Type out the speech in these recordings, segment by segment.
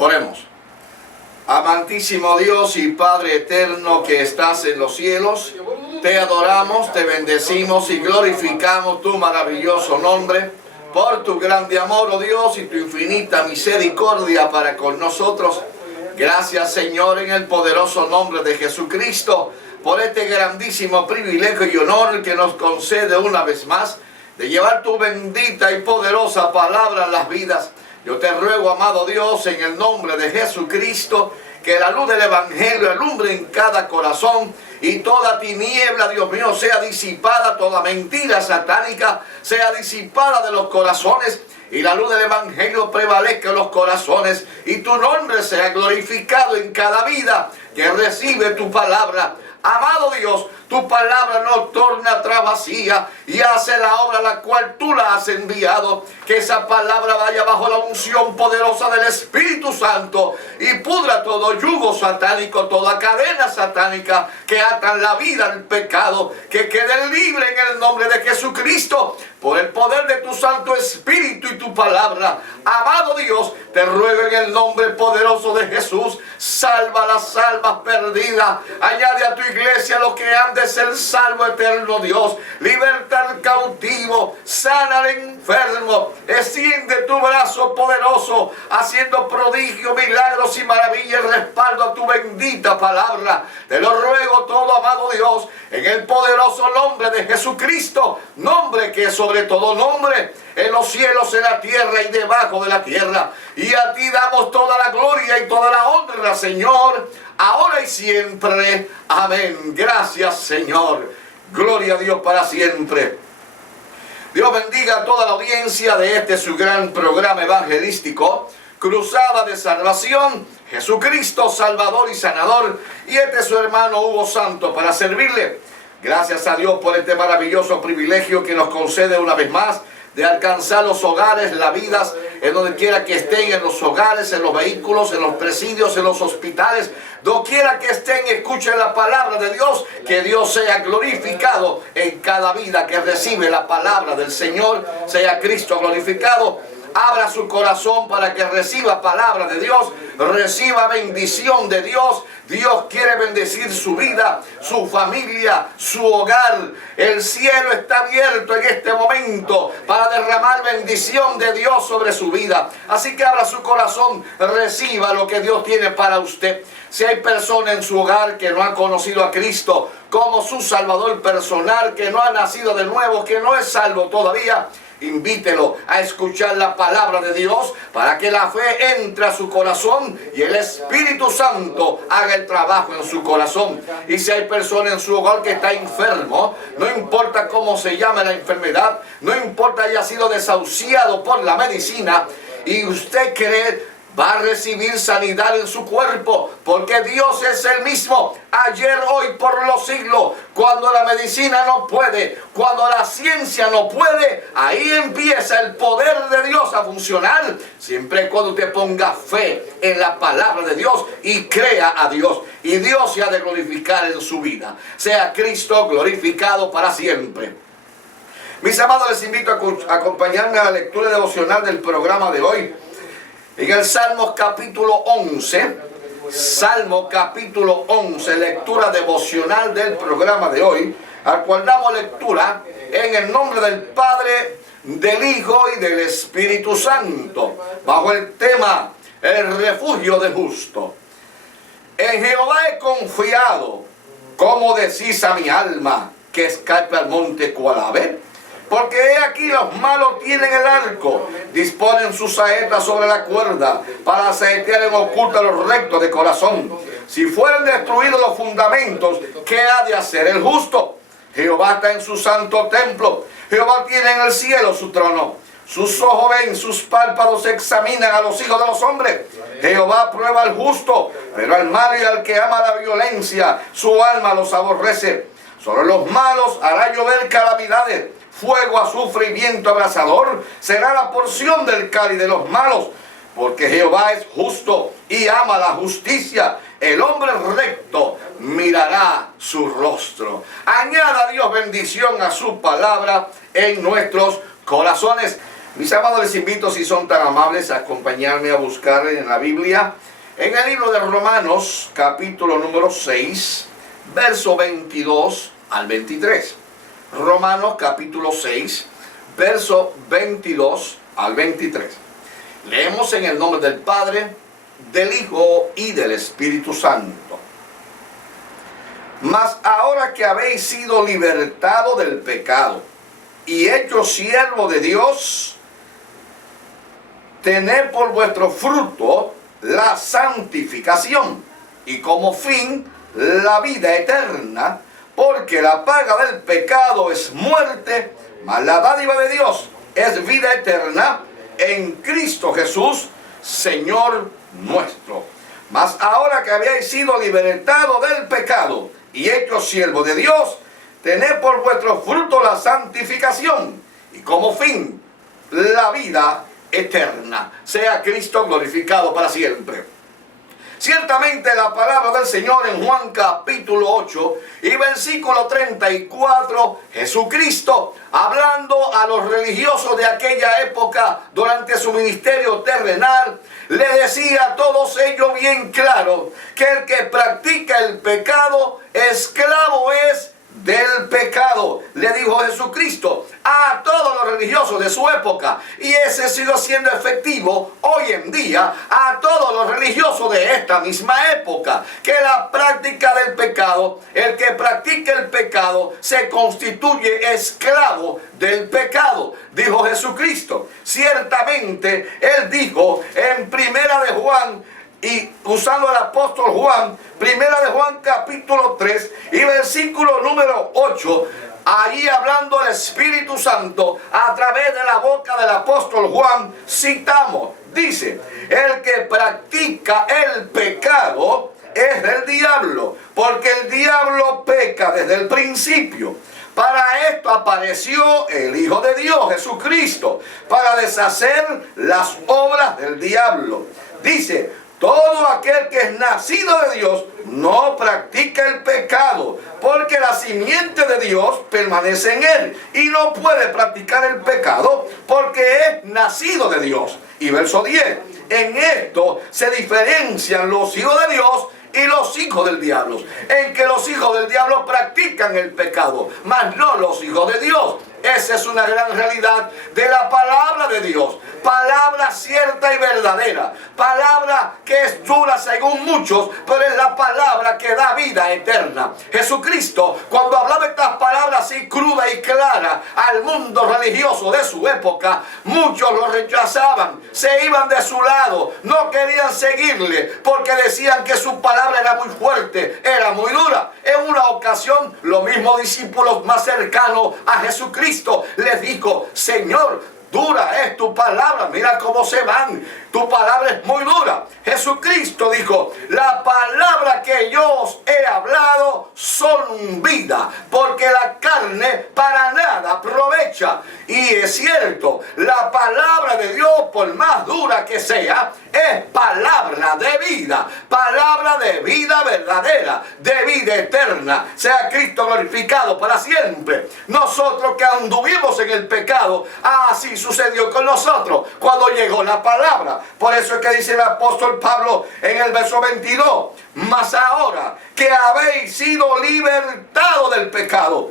Oremos. Amantísimo Dios y Padre eterno que estás en los cielos, te adoramos, te bendecimos y glorificamos tu maravilloso nombre por tu grande amor, oh Dios, y tu infinita misericordia para con nosotros. Gracias, Señor, en el poderoso nombre de Jesucristo, por este grandísimo privilegio y honor que nos concede una vez más de llevar tu bendita y poderosa palabra a las vidas. Yo te ruego, amado Dios, en el nombre de Jesucristo, que la luz del Evangelio alumbre en cada corazón y toda tiniebla, Dios mío, sea disipada, toda mentira satánica sea disipada de los corazones y la luz del Evangelio prevalezca en los corazones y tu nombre sea glorificado en cada vida que recibe tu palabra. Amado Dios, tu palabra no torna atrás vacía y hace la obra la cual tú la has enviado. Que esa palabra vaya bajo la unción poderosa del Espíritu Santo y pudra todo yugo satánico, toda cadena satánica que atan la vida al pecado. Que quede libre en el nombre de Jesucristo por el poder de tu Santo Espíritu y tu palabra. Amado Dios, te ruego en el nombre poderoso de Jesús, salva las almas perdidas. Añade a tu iglesia lo que han de ser salvo, eterno Dios. Liberta al cautivo, sana al enfermo. Extiende tu brazo poderoso, haciendo prodigios, milagros y maravillas, respaldo a tu bendita palabra. Te lo ruego todo, amado Dios, en el poderoso nombre de Jesucristo, nombre que es sobre todo nombre, en los cielos, en la tierra y debajo de la tierra. Y a ti damos toda la gloria y toda la honra, Señor, ahora y siempre. Amén. Gracias, Señor. Gloria a Dios para siempre. Dios bendiga a toda la audiencia de este su gran programa evangelístico, Cruzada de Salvación, Jesucristo, Salvador y Sanador. Y este es su hermano Hugo Santos para servirle. Gracias a Dios por este maravilloso privilegio que nos concede una vez más de alcanzar los hogares, las vidas, en donde quiera que estén, en los hogares, en los vehículos, en los presidios, en los hospitales, doquiera que estén, escuchen la palabra de Dios, que Dios sea glorificado en cada vida que recibe la palabra del Señor, sea Cristo glorificado. Abra su corazón para que reciba palabra de Dios, reciba bendición de Dios. Dios quiere bendecir su vida, su familia, su hogar. El cielo está abierto en este momento para derramar bendición de Dios sobre su vida. Así que abra su corazón, reciba lo que Dios tiene para usted. Si hay personas en su hogar que no han conocido a Cristo como su Salvador personal, que no ha nacido de nuevo, que no es salvo todavía, invítelo a escuchar la palabra de Dios para que la fe entre a su corazón y el Espíritu Santo haga el trabajo en su corazón. Y si hay personas en su hogar que está enfermo, no importa cómo se llame la enfermedad, no importa haya sido desahuciado por la medicina y usted cree, va a recibir sanidad en su cuerpo, porque Dios es el mismo, ayer, hoy, por los siglos. Cuando la medicina no puede, cuando la ciencia no puede, ahí empieza el poder de Dios a funcionar, siempre y cuando usted ponga fe en la palabra de Dios y crea a Dios, y Dios se ha de glorificar en su vida. Sea Cristo glorificado para siempre. Mis amados, les invito a acompañarme a la lectura devocional del programa de hoy. En el Salmo capítulo 11, Salmo capítulo 11, lectura devocional del programa de hoy, al cual damos lectura en el nombre del Padre, del Hijo y del Espíritu Santo, bajo el tema, el refugio del justo. En Jehová he confiado, como decís a mi alma, que escape al monte cual ave. Porque he aquí los malos tienen el arco, disponen sus saetas sobre la cuerda, para saetear en oculto a los rectos de corazón. Si fueren destruidos los fundamentos, ¿qué ha de hacer el justo? Jehová está en su santo templo, Jehová tiene en el cielo su trono. Sus ojos ven, sus párpados examinan a los hijos de los hombres. Jehová prueba al justo, pero al malo y al que ama la violencia, su alma los aborrece. Sobre los malos hará llover calamidades. Fuego, azufre y viento abrasador será la porción del cáliz de los malos, porque Jehová es justo y ama la justicia. El hombre recto mirará su rostro. Añada Dios bendición a su palabra en nuestros corazones. Mis amados, les invito, si son tan amables, a acompañarme a buscar en la Biblia, en el libro de Romanos, capítulo número 6, verso 22 al 23. Romanos, capítulo 6, verso 22 al 23. Leemos en el nombre del Padre, del Hijo y del Espíritu Santo. Mas ahora que habéis sido libertados del pecado y hechos siervo de Dios, tened por vuestro fruto la santificación y como fin la vida eterna, porque la paga del pecado es muerte, mas la dádiva de Dios es vida eterna en Cristo Jesús, Señor nuestro. Mas ahora que habéis sido libertados del pecado y hechos siervos de Dios, tened por vuestro fruto la santificación y como fin la vida eterna. Sea Cristo glorificado para siempre. Ciertamente la palabra del Señor en Juan capítulo 8 y versículo 34, Jesucristo hablando a los religiosos de aquella época durante su ministerio terrenal, le decía a todos ellos bien claro que el que practica el pecado, esclavo es del pecado. Le dijo Jesucristo a todos los religiosos de su época, y ese sigue siendo efectivo hoy en día a todos los religiosos de esta misma época, que la práctica del pecado, el que practica el pecado se constituye esclavo del pecado. Dijo Jesucristo. Ciertamente él dijo en Primera de Juan, y usando el apóstol Juan, Primera de Juan capítulo 3 y versículo número 8, ahí hablando el Espíritu Santo a través de la boca del apóstol Juan, citamos, dice: el que practica el pecado es del diablo, porque el diablo peca desde el principio. Para esto apareció el Hijo de Dios, Jesucristo, para deshacer las obras del diablo. Dice: todo aquel que es nacido de Dios no practica el pecado, porque la simiente de Dios permanece en él y no puede practicar el pecado porque es nacido de Dios. Y verso 10, en esto se diferencian los hijos de Dios y los hijos del diablo, en que los hijos del diablo practican el pecado, mas no los hijos de Dios. Esa es una gran realidad de la palabra de Dios. Palabra cierta y verdadera. Palabra que es dura según muchos, pero es la palabra que da vida eterna. Jesucristo, cuando hablaba estas palabras así cruda y clara al mundo religioso de su época, muchos lo rechazaban, se iban de su lado, no querían seguirle, porque decían que su palabra era muy fuerte, era muy dura. En una ocasión, los mismos discípulos más cercanos a Jesucristo les dijo: Señor, dura es tu palabra, mira cómo se van, tu palabra es muy dura. Jesucristo dijo: la palabra que yo os he hablado son vida, porque la carne para nada aprovecha. Y es cierto, la palabra de Dios, por más dura que sea, es palabra de vida verdadera, de vida eterna. Sea Cristo glorificado para siempre. Nosotros que anduvimos en el pecado, así sucedió con nosotros cuando llegó la palabra. Por eso es que dice el apóstol Pablo en el verso 22: mas ahora que habéis sido libertados del pecado,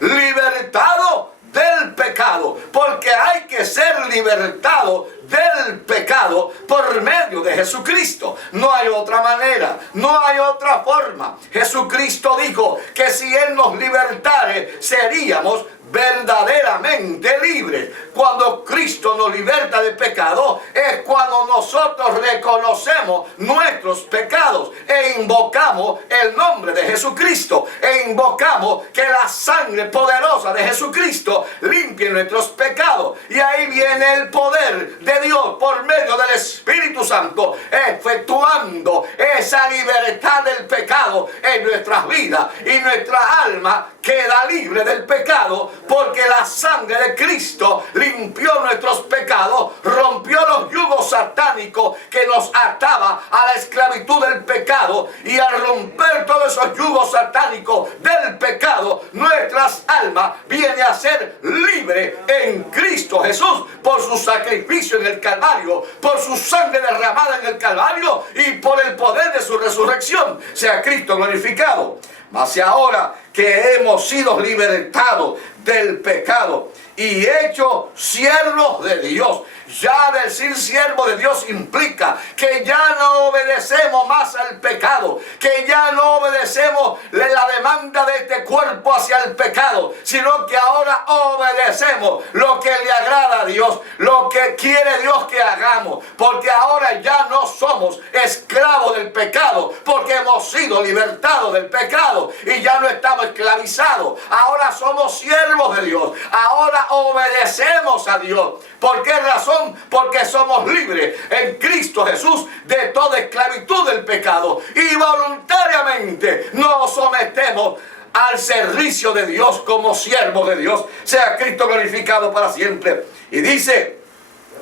libertado del pecado, porque hay que ser libertado del pecado por medio de Jesucristo. No hay otra manera, no hay otra forma. Jesucristo dijo que si Él nos libertare, seríamos verdaderamente libres. Cuando Cristo nos liberta de pecado, es cuando nosotros reconocemos nuestros pecados e invocamos el nombre de Jesucristo, e invocamos que la sangre poderosa de Jesucristo limpie nuestros pecados. Y ahí viene el poder de Dios por medio del Espíritu Santo, efectuando esa libertad del pecado en nuestras vidas, y nuestra alma queda libre del pecado, porque la sangre de Cristo limpió nuestros pecados, rompió los yugos satánicos que nos ataba a la esclavitud del pecado, y al romper todos esos yugos satánicos del pecado, nuestras almas vienen a ser libres en Cristo Jesús, por su sacrificio en el Calvario, por su sangre derramada en el Calvario, y por el poder de su resurrección. Sea Cristo glorificado. Mas ahora que hemos sido libertados del pecado y hechos siervos de Dios, ya decir siervo de Dios implica que ya no obedecemos más al pecado, que ya no obedecemos la demanda de este cuerpo hacia el pecado, sino que ahora obedecemos lo que le agrada a Dios, lo que quiere Dios que hagamos, porque ahora ya no somos esclavos del pecado, porque hemos sido libertados del pecado y ya no estamos esclavizados. Ahora somos siervos de Dios, ahora obedecemos a Dios. ¿Por qué razón? Porque somos libres en Cristo Jesús de toda esclavitud del pecado, y voluntariamente nos sometemos al servicio de Dios como siervos de Dios. Sea Cristo glorificado para siempre. Y dice: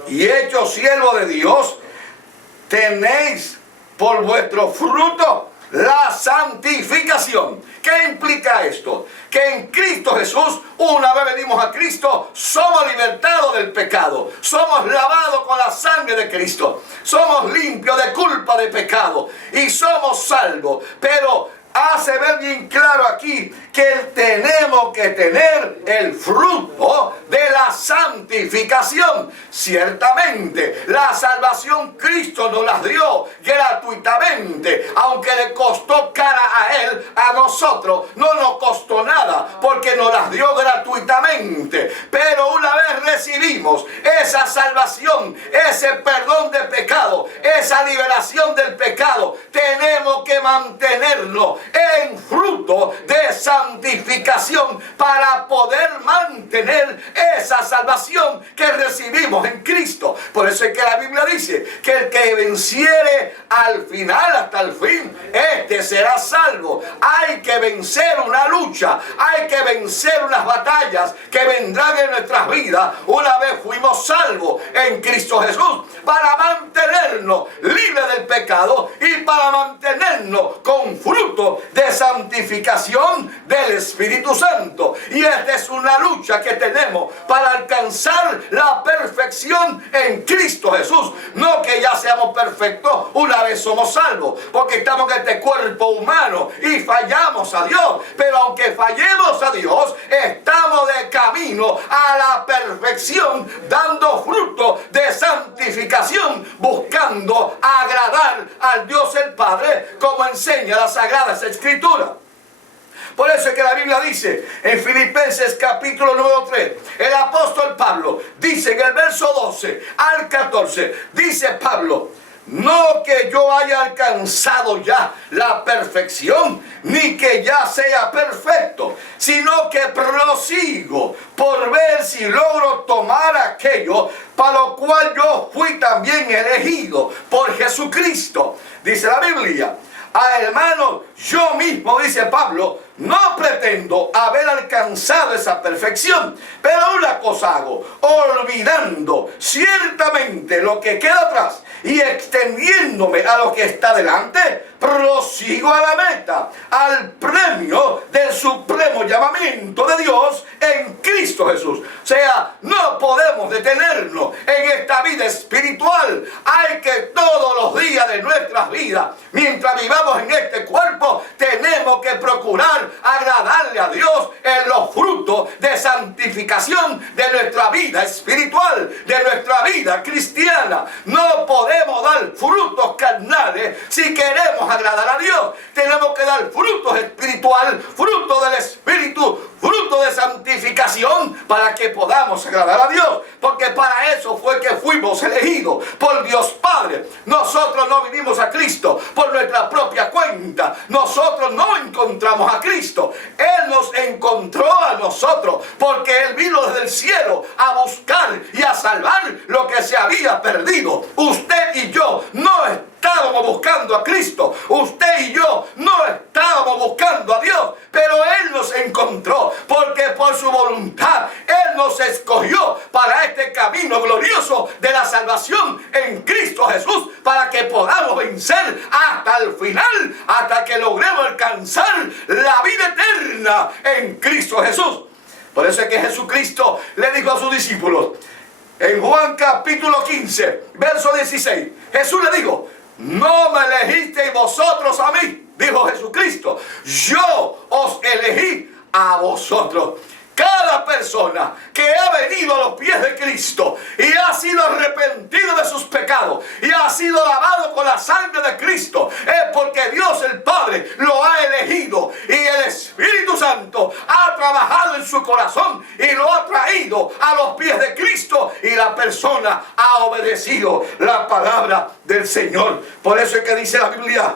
y hechos siervos de Dios, tenéis por vuestro fruto la santificación. ¿Qué implica esto? Que en Cristo Jesús, una vez venimos a Cristo, somos libertados del pecado, somos lavados con la sangre de Cristo, somos limpios de culpa de pecado y somos salvos. Pero hace ver bien claro aquí que tenemos que tener el fruto de la santificación. Ciertamente, la salvación Cristo nos la dio gratuitamente, aunque le costó cara a Él, a nosotros no nos costó nada, porque nos las dio gratuitamente. Pero una vez recibimos esa salvación, ese perdón de pecado, esa liberación del pecado, tenemos que mantenernos en fruto de santificación para poder mantener esa salvación que recibimos en Cristo. Por eso es que la Biblia dice que el que venciere al final, hasta el fin, este será salvo. Hay que vencer una lucha, hay que vencer unas batallas que vendrán en nuestras vidas una vez fuimos salvos en Cristo Jesús, para mantenernos libres del pecado y para mantenernos con fruto de santificación del Espíritu Santo. Y esta es una lucha que tenemos para alcanzar la perfección en Cristo Jesús. No que ya seamos perfectos una vez somos salvos, porque estamos en este cuerpo humano y fallamos a Dios. Pero aunque fallemos a Dios, estamos de camino a la perfección, dando fruto de santificación, buscando agradar al Dios el Padre, como enseña las Sagradas Escrituras. Por eso es que la Biblia dice en Filipenses capítulo número 3, el apóstol Pablo dice en el verso 12 al 14, dice Pablo: no que yo haya alcanzado ya la perfección, ni que ya sea perfecto, sino que prosigo por ver si logro tomar aquello para lo cual yo fui también elegido por Jesucristo. Dice la Biblia: hermanos, yo mismo, dice Pablo, no pretendo haber alcanzado esa perfección, pero una cosa hago, olvidando ciertamente lo que queda atrás y extendiéndome a lo que está delante, prosigo a la meta, al premio del supremo llamamiento de Dios en Cristo Jesús. O sea, no podemos detenernos en esta vida espiritual. Hay que todos los días de nuestras vidas, mientras vivamos en este cuerpo, tenemos que procurar agradarle a Dios en los frutos de santificación de nuestra vida espiritual, de nuestra vida cristiana. No podemos dar frutos carnales si queremos agradar a Dios. Tenemos que dar frutos espirituales, fruto del Espíritu, fruto de santificación, para que podamos agradar a Dios, porque para eso fue que fuimos elegidos por Dios Padre. Nosotros no vinimos a Cristo por nuestra propia cuenta, nosotros no encontramos a Cristo, Él nos encontró a nosotros, porque Él vino desde el cielo a buscar y a salvar lo que se había perdido. Usted y yo no buscando a Cristo. Usted y yo no estábamos buscando a Dios, pero Él nos encontró, porque por su voluntad Él nos escogió para este camino glorioso de la salvación en Cristo Jesús, para que podamos vencer hasta el final, hasta que logremos alcanzar la vida eterna en Cristo Jesús. Por eso es que Jesucristo le dijo a sus discípulos, en Juan capítulo 15, verso 16, Jesús le dijo, no me elegisteis vosotros a mí, dijo Jesucristo, yo os elegí a vosotros. Cada persona que ha venido a los pies de Cristo y ha sido arrepentido de sus pecados y ha sido lavado con la sangre de Cristo, es porque Dios el Padre lo ha elegido y el Espíritu Santo ha trabajado en su corazón y lo ha traído a los pies de Cristo, y la persona ha obedecido la palabra del Señor. Por eso es que dice la Biblia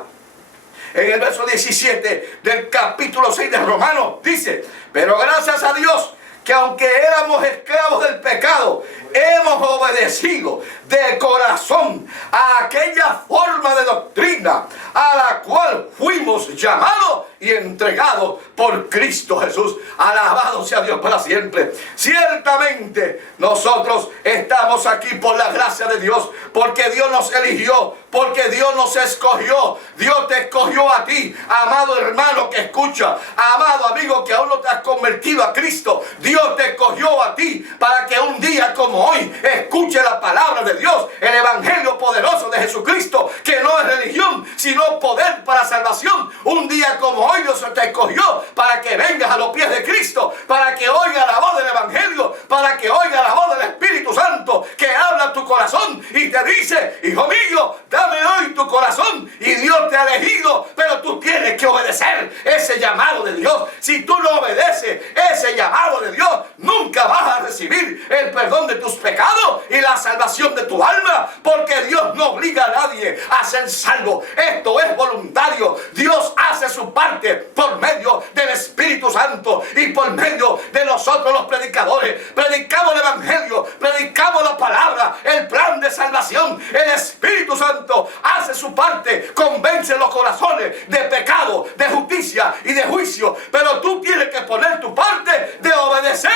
en el verso 17 del capítulo 6 de Romanos, dice, pero gracias a Dios que aunque éramos esclavos del pecado, hemos obedecido de corazón a aquella forma de doctrina a la cual fuimos llamados y entregados por Cristo Jesús. Alabado sea Dios para siempre. Ciertamente nosotros estamos aquí por la gracia de Dios, porque Dios nos eligió, porque Dios nos escogió. Dios te escogió a ti, amado hermano que escucha, amado amigo que aún no te has convertido a Cristo. Dios te escogió a ti para que un día como hoy escuche la palabra de Dios, el evangelio poderoso de Jesucristo, que no es religión sino poder para salvación. Un día como hoy Dios te escogió para que vengas a los pies de Cristo, para que oiga la voz del evangelio, para que oiga la voz del Espíritu Santo que habla a tu corazón y te dice, hijo mío, dame hoy tu corazón. Y Dios te ha elegido, pero tú tienes que obedecer ese llamado de Dios. Si tú no obedeces ese llamado de Dios, nunca vas a recibir el perdón de tus pecados y la salvación de tu alma, porque Dios no obliga a nadie a ser salvo. Esto es voluntario. Dios hace su parte por medio del Espíritu Santo y por medio de nosotros los predicadores. Predicamos el evangelio, predicamos la palabra, el plan de salvación. El Espíritu Santo hace su parte, convence los corazones de pecado, de justicia y de juicio, pero tú tienes que poner tu parte de obedecer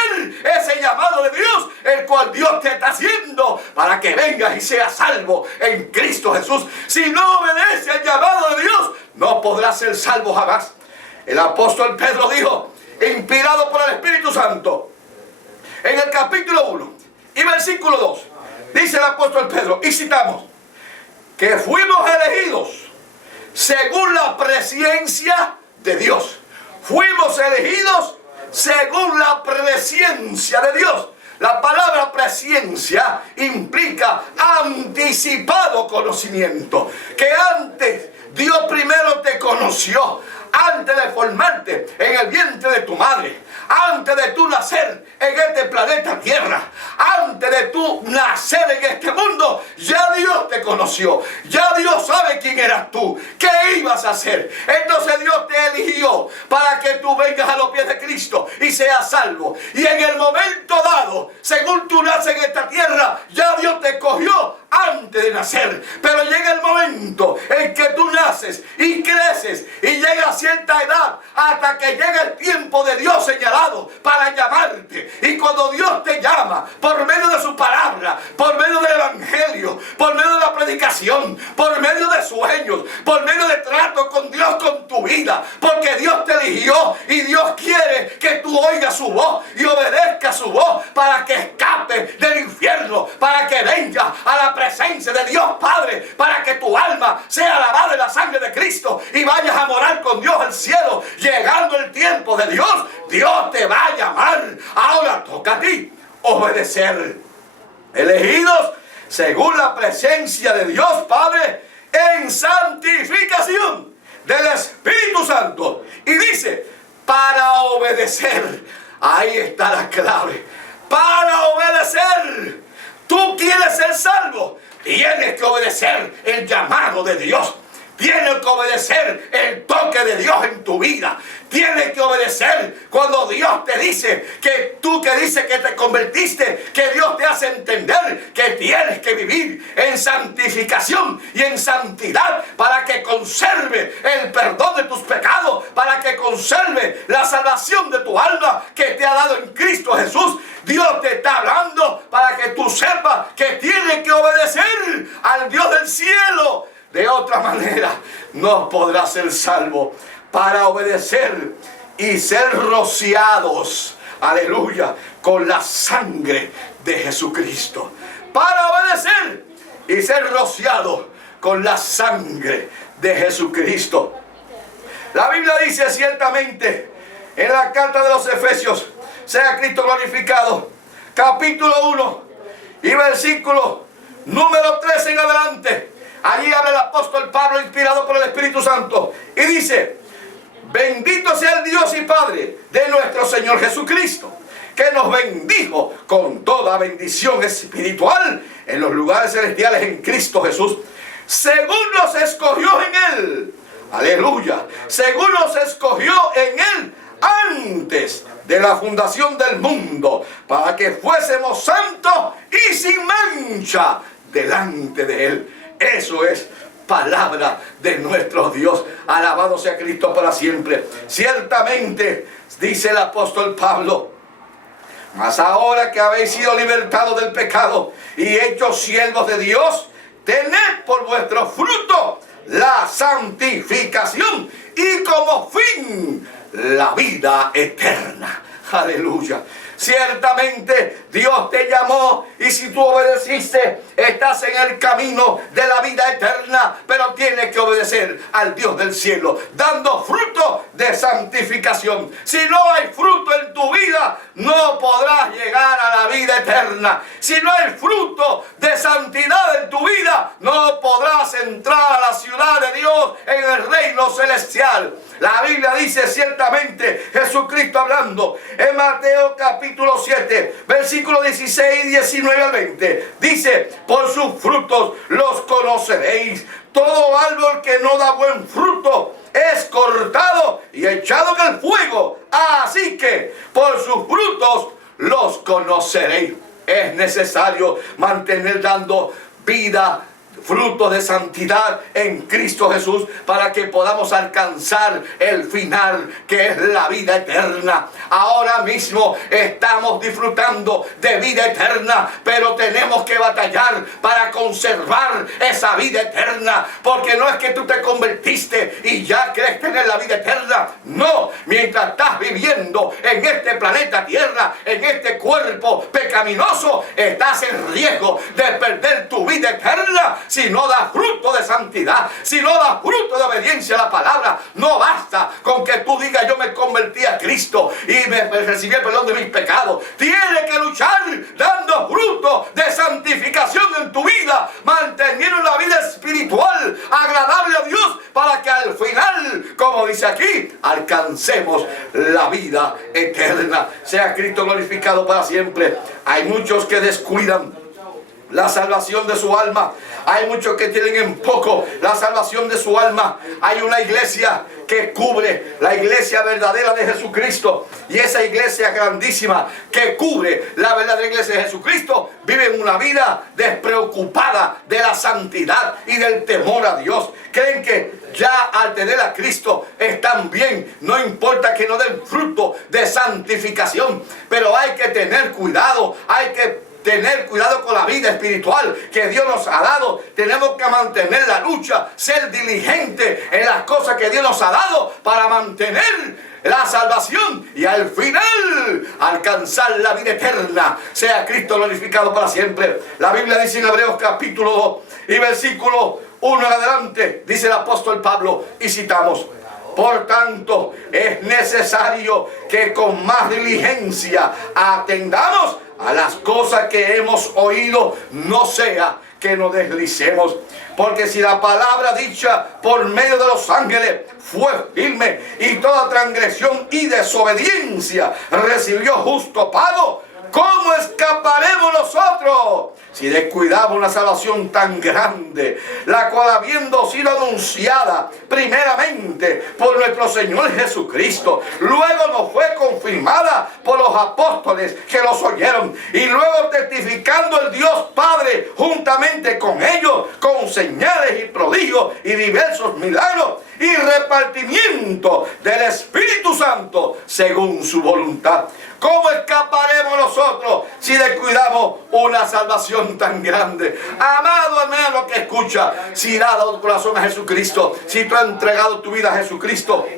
ese llamado de Dios, el cual Dios te está haciendo para que vengas y seas salvo en Cristo Jesús. Si no obedece al llamado de Dios, no podrás ser salvo jamás. El apóstol Pedro dijo, inspirado por el Espíritu Santo, en el capítulo 1 y versículo 2, dice el apóstol Pedro, y citamos, que fuimos elegidos según la presciencia de Dios. Fuimos elegidos según la presciencia de Dios. La palabra presciencia implica anticipado conocimiento. Que antes Dios primero te conoció, antes de formarte en el vientre de tu madre, antes de tu nacer en este planeta Tierra, antes de tu nacer en este mundo, ya Dios te conoció, ya Dios sabe quién eras tú, qué ibas a hacer. Entonces Dios te eligió para que tú vengas a los pies de Cristo y seas salvo. Y en el momento dado, según tú naces en esta tierra, ya Dios te escogió antes de nacer. Pero llega el momento en que tú naces y creces y llega a cierta edad, hasta que llega el tiempo de Dios señalado para llamarte. Y cuando Dios te llama por medio de su palabra, por medio del evangelio, por medio de la predicación, por medio de sueños, por medio de trato con Dios, con tu vida, porque Dios te eligió y Dios quiere que tú oigas su voz y obedezcas su voz para que escapes del infierno, para que vengas a la presencia de Dios Padre, para que tu alma sea lavada en la sangre de Cristo y vayas a morar con Dios al cielo. Llegando el tiempo de Dios, Dios te va a llamar. Ahora toca a ti obedecer. Elegidos según la presencia de Dios Padre en santificación del Espíritu Santo. Y dice, para obedecer. Ahí está la clave. Para obedecer. Tú quieres ser salvo, tienes que obedecer el llamado de Dios. Tienes que obedecer el toque de Dios en tu vida. Tienes que obedecer cuando Dios te dice que tú que dices que te convertiste, que Dios te hace entender que tienes que vivir en santificación y en santidad para que conserve el perdón de tus pecados, para que conserve la salvación de tu alma que te ha dado en Cristo Jesús. Dios te está hablando para que tú sepas que tienes que obedecer al Dios del cielo. De otra manera no podrás ser salvo. Para obedecer y ser rociados, aleluya, con la sangre de Jesucristo. Para obedecer y ser rociados con la sangre de Jesucristo. La Biblia dice ciertamente en la carta de los Efesios, sea Cristo glorificado, capítulo 1 y versículo número 13 en adelante. Allí habla el apóstol Pablo, inspirado por el Espíritu Santo, y dice: bendito sea el Dios y Padre de nuestro Señor Jesucristo, que nos bendijo con toda bendición espiritual en los lugares celestiales en Cristo Jesús, según nos escogió en Él. Aleluya. Según nos escogió en Él antes de la fundación del mundo, para que fuésemos santos y sin mancha delante de Él. Eso es palabra de nuestro Dios. Alabado sea Cristo para siempre. Ciertamente, dice el apóstol Pablo, mas ahora que habéis sido libertados del pecado y hechos siervos de Dios, tened por vuestro fruto la santificación y como fin la vida eterna. Aleluya. Ciertamente Dios te llamó y si tú obedeciste, estás en el camino de la vida eterna, pero tienes que obedecer al Dios del cielo, dando fruto de santificación. Si no hay fruto en tu vida, no podrás llegar a la vida eterna. Si no hay fruto de santidad en tu vida, no podrás entrar a la ciudad de Dios en el reino celestial. La Biblia dice ciertamente, Jesucristo hablando en Mateo capítulo 7, versículos 16 y 19 al 20, dice: por sus frutos los conoceréis. Todo árbol que no da buen fruto es cortado y echado en el fuego. Así que por sus frutos los conoceréis. Es necesario mantener dando vida, frutos de santidad en Cristo Jesús, para que podamos alcanzar el final, que es la vida eterna. Ahora mismo estamos disfrutando de vida eterna, pero tenemos que batallar para conservar esa vida eterna, porque no es que tú te convertiste y ya crees tener la vida eterna. No, mientras estás viviendo en este planeta Tierra, en este cuerpo pecaminoso, estás en riesgo de perder tu vida eterna. Si no das fruto de santidad, si no das fruto de obediencia a la palabra, no basta con que tú digas: yo me convertí a Cristo y me recibí el perdón de mis pecados. Tienes que luchar dando fruto de santificación en tu vida, manteniendo una vida espiritual agradable a Dios, para que al final, como dice aquí, alcancemos la vida eterna. Sea Cristo glorificado para siempre. Hay muchos que descuidan la salvación de su alma. Hay muchos que tienen en poco la salvación de su alma. Hay una iglesia que cubre, la iglesia verdadera de Jesucristo, y esa iglesia grandísima que cubre la verdadera iglesia de Jesucristo viven una vida despreocupada de la santidad y del temor a Dios. Creen que ya al tener a Cristo están bien, no importa que no den fruto de santificación, pero hay que tener cuidado, hay que tener cuidado con la vida espiritual que Dios nos ha dado. Tenemos que mantener la lucha, ser diligente en las cosas que Dios nos ha dado para mantener la salvación y al final alcanzar la vida eterna. Sea Cristo glorificado para siempre. La Biblia dice en Hebreos capítulo 2 y versículo 1 en adelante, dice el apóstol Pablo, y citamos: por tanto, es necesario que con más diligencia atendamos a las cosas que hemos oído, no sea que nos deslicemos. Porque si la palabra dicha por medio de los ángeles fue firme, y toda transgresión y desobediencia recibió justo pago, ¿Cómo escaparemos nosotros si descuidamos una salvación tan grande, la cual habiendo sido anunciada primeramente por nuestro Señor Jesucristo, luego nos fue confirmada por los apóstoles que los oyeron, y luego testificando el Dios Padre juntamente con ellos, con señales y prodigios y diversos milagros y repartimiento del Espíritu Santo según su voluntad? ¿Cómo escaparemos nosotros si descuidamos una salvación tan grande? Amado hermano que escucha, si has dado tu corazón a Jesucristo, si tú has entregado tu vida a Jesucristo,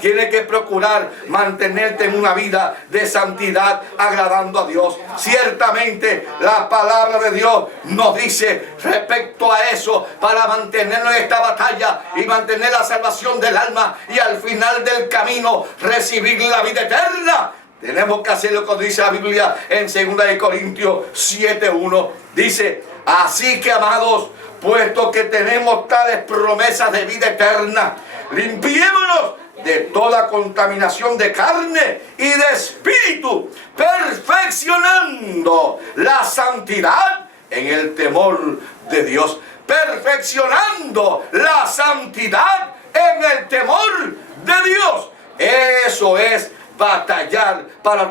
tienes que procurar mantenerte en una vida de santidad, agradando a Dios. Ciertamente la palabra de Dios nos dice respecto a eso, para mantenernos en esta batalla y mantener la salvación del alma, y al final del camino recibir la vida eterna. Tenemos que hacer lo que dice la Biblia en 2 Corintios 7:1. Dice: así que, amados, puesto que tenemos tales promesas de vida eterna, limpiémonos de toda contaminación de carne y de espíritu, perfeccionando la santidad en el temor de Dios. Perfeccionando la santidad en el temor de Dios. Eso es batallar para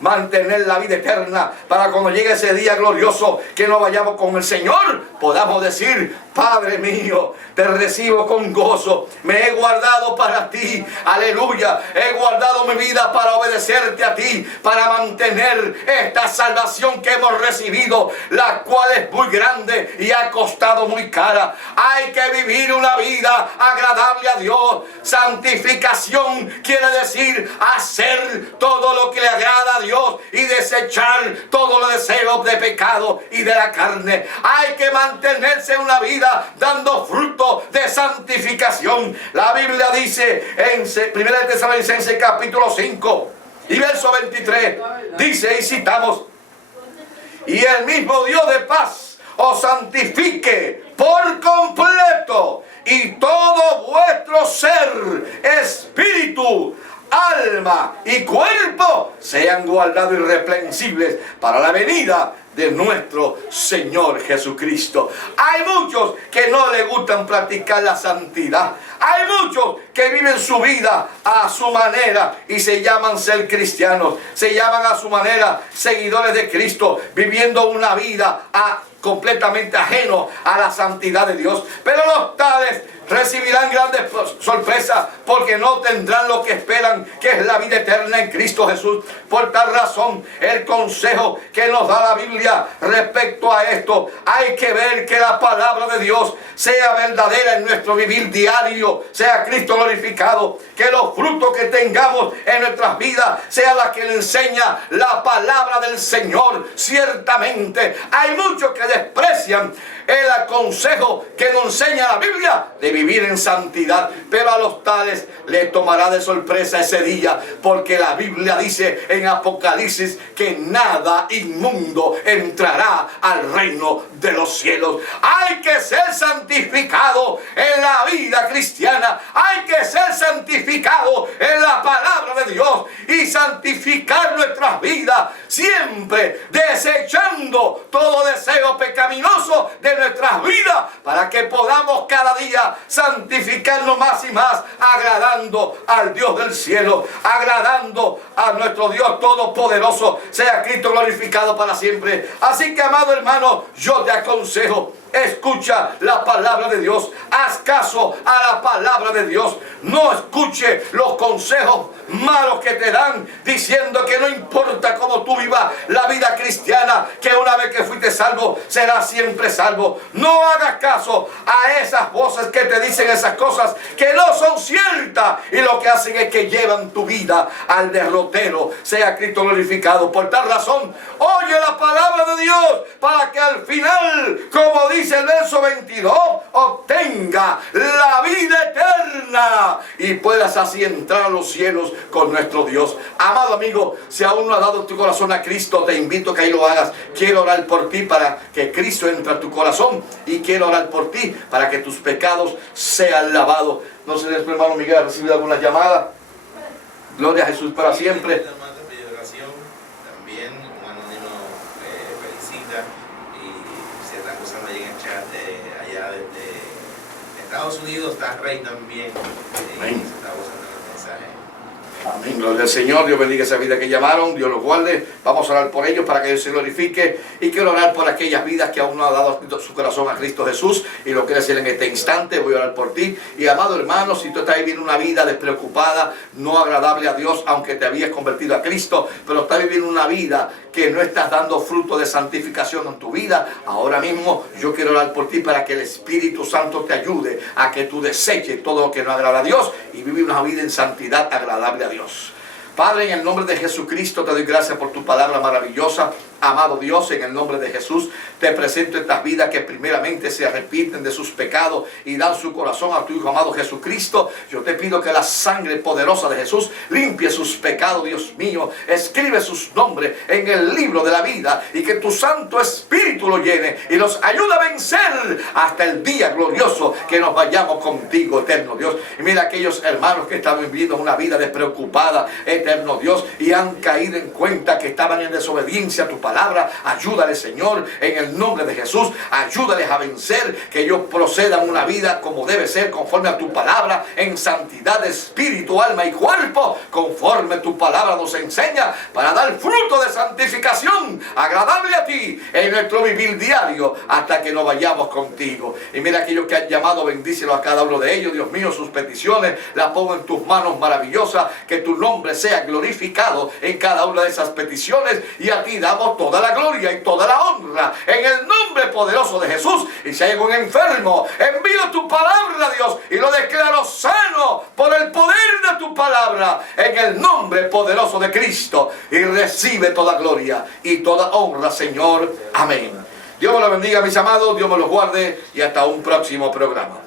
mantener la vida eterna, para cuando llegue ese día glorioso que nos vayamos con el Señor, podamos decir: Padre mío, te recibo con gozo, me he guardado para ti, aleluya, he guardado mi vida para obedecerte a ti, para mantener esta salvación que hemos recibido, la cual es muy grande y ha costado muy cara. Hay que vivir una vida agradable a Dios. Santificación quiere decir hacer todo lo que le agrada a Dios y desechar todos los deseos de pecado y de la carne. Hay que mantenerse en una vida dando fruto de santificación. La Biblia dice en 1 Tesalonicenses capítulo 5 y verso 23, dice, y citamos: y el mismo Dios de paz os santifique por completo, y todo vuestro ser, espíritu, alma y cuerpo sean guardados irreprensibles para la venida de nuestro Señor Jesucristo. Hay muchos que no les gustan practicar la santidad. Hay muchos que viven su vida a su manera y se llaman ser cristianos. Se llaman a su manera seguidores de Cristo, viviendo una vida completamente ajeno a la santidad de Dios. Pero los tales recibirán grandes sorpresas, porque no tendrán lo que esperan, que es la vida eterna en Cristo Jesús. Por tal razón, el consejo que nos da la Biblia respecto a esto: hay que ver que la palabra de Dios sea verdadera en nuestro vivir diario, sea Cristo glorificado, que los frutos que tengamos en nuestras vidas sea la que le enseña la palabra del Señor. Ciertamente hay muchos que desprecian el consejo que nos enseña la Biblia de vivir en santidad, pero a los tales les tomará de sorpresa ese día, porque la Biblia dice en Apocalipsis que nada inmundo entrará al reino de los cielos. Hay que ser santificado en la vida cristiana, hay que ser santificado en la palabra de Dios y santificar nuestras vidas, siempre desechando todo deseo pecaminoso de nuestras vidas, para que podamos cada día santificarnos más y más, agradando al Dios del cielo, agradando a nuestro Dios todopoderoso. Sea Cristo glorificado para siempre. Así que, amado hermano, yo te aconsejo: escucha la palabra de Dios, haz caso a la palabra de Dios, no escuche los consejos malos que te dan, diciendo que no importa cómo tú vivas la vida cristiana, que una vez que fuiste salvo, serás siempre salvo. No hagas caso a esas voces que te dicen esas cosas que no son ciertas, y lo que hacen es que llevan tu vida al derrotero. Sea Cristo glorificado. Por tal razón, oye la palabra de Dios, para que al final, como dice el verso 22, obtenga la vida eterna y puedas así entrar a los cielos con nuestro Dios. Amado amigo, si aún no has dado tu corazón a Cristo, te invito a que ahí lo hagas. Quiero orar por ti para que Cristo entre a tu corazón, y quiero orar por ti para que tus pecados sean lavados. No sé, después, hermano Miguel, ¿ha recibido alguna llamada? Gloria a Jesús para siempre. También Estados Unidos está rey también. Amén. Está gozando el mensaje. Amén. Gloria al Señor. Dios bendiga esa vida que llamaron. Dios los guarde. Vamos a orar por ellos para que Dios se glorifique. Y quiero orar por aquellas vidas que aún no han dado su corazón a Cristo Jesús. Y lo quiero hacer en este instante. Voy a orar por ti. Y amado hermano, si tú estás viviendo una vida despreocupada, no agradable a Dios, aunque te habías convertido a Cristo, pero estás viviendo una vida que no estás dando fruto de santificación en tu vida, ahora mismo yo quiero orar por ti para que el Espíritu Santo te ayude a que tú deseches todo lo que no agrada a Dios y vive una vida en santidad agradable a Dios. Padre, en el nombre de Jesucristo te doy gracias por tu palabra maravillosa. Amado Dios, en el nombre de Jesús, te presento estas vidas que primeramente se arrepienten de sus pecados y dan su corazón a tu Hijo amado Jesucristo. Yo te pido que la sangre poderosa de Jesús limpie sus pecados, Dios mío. Escribe sus nombres en el libro de la vida y que tu Santo Espíritu lo llene y los ayude a vencer hasta el día glorioso que nos vayamos contigo, eterno Dios. Y mira aquellos hermanos que están viviendo una vida despreocupada, eterno Dios, y han caído en cuenta que estaban en desobediencia a tu palabra. Ayúdales, Señor, en el nombre de Jesús. Ayúdales a vencer, que ellos procedan una vida como debe ser, conforme a tu palabra, en santidad de espíritu, alma y cuerpo, conforme tu palabra nos enseña, para dar fruto de santificación agradable a ti en nuestro vivir diario, hasta que nos vayamos contigo. Y mira aquellos que han llamado, bendícelo a cada uno de ellos, Dios mío. Sus peticiones las pongo en tus manos maravillosas, que tu nombre sea glorificado en cada una de esas peticiones, y a ti damos toda la gloria y toda la honra en el nombre poderoso de Jesús. Y si hay algún enfermo, envío tu palabra, Dios, y lo declaro sano por el poder de tu palabra en el nombre poderoso de Cristo, y recibe toda gloria y toda honra, Señor. Amén. Dios me lo bendiga, mis amados. Dios me los guarde, y hasta un próximo programa.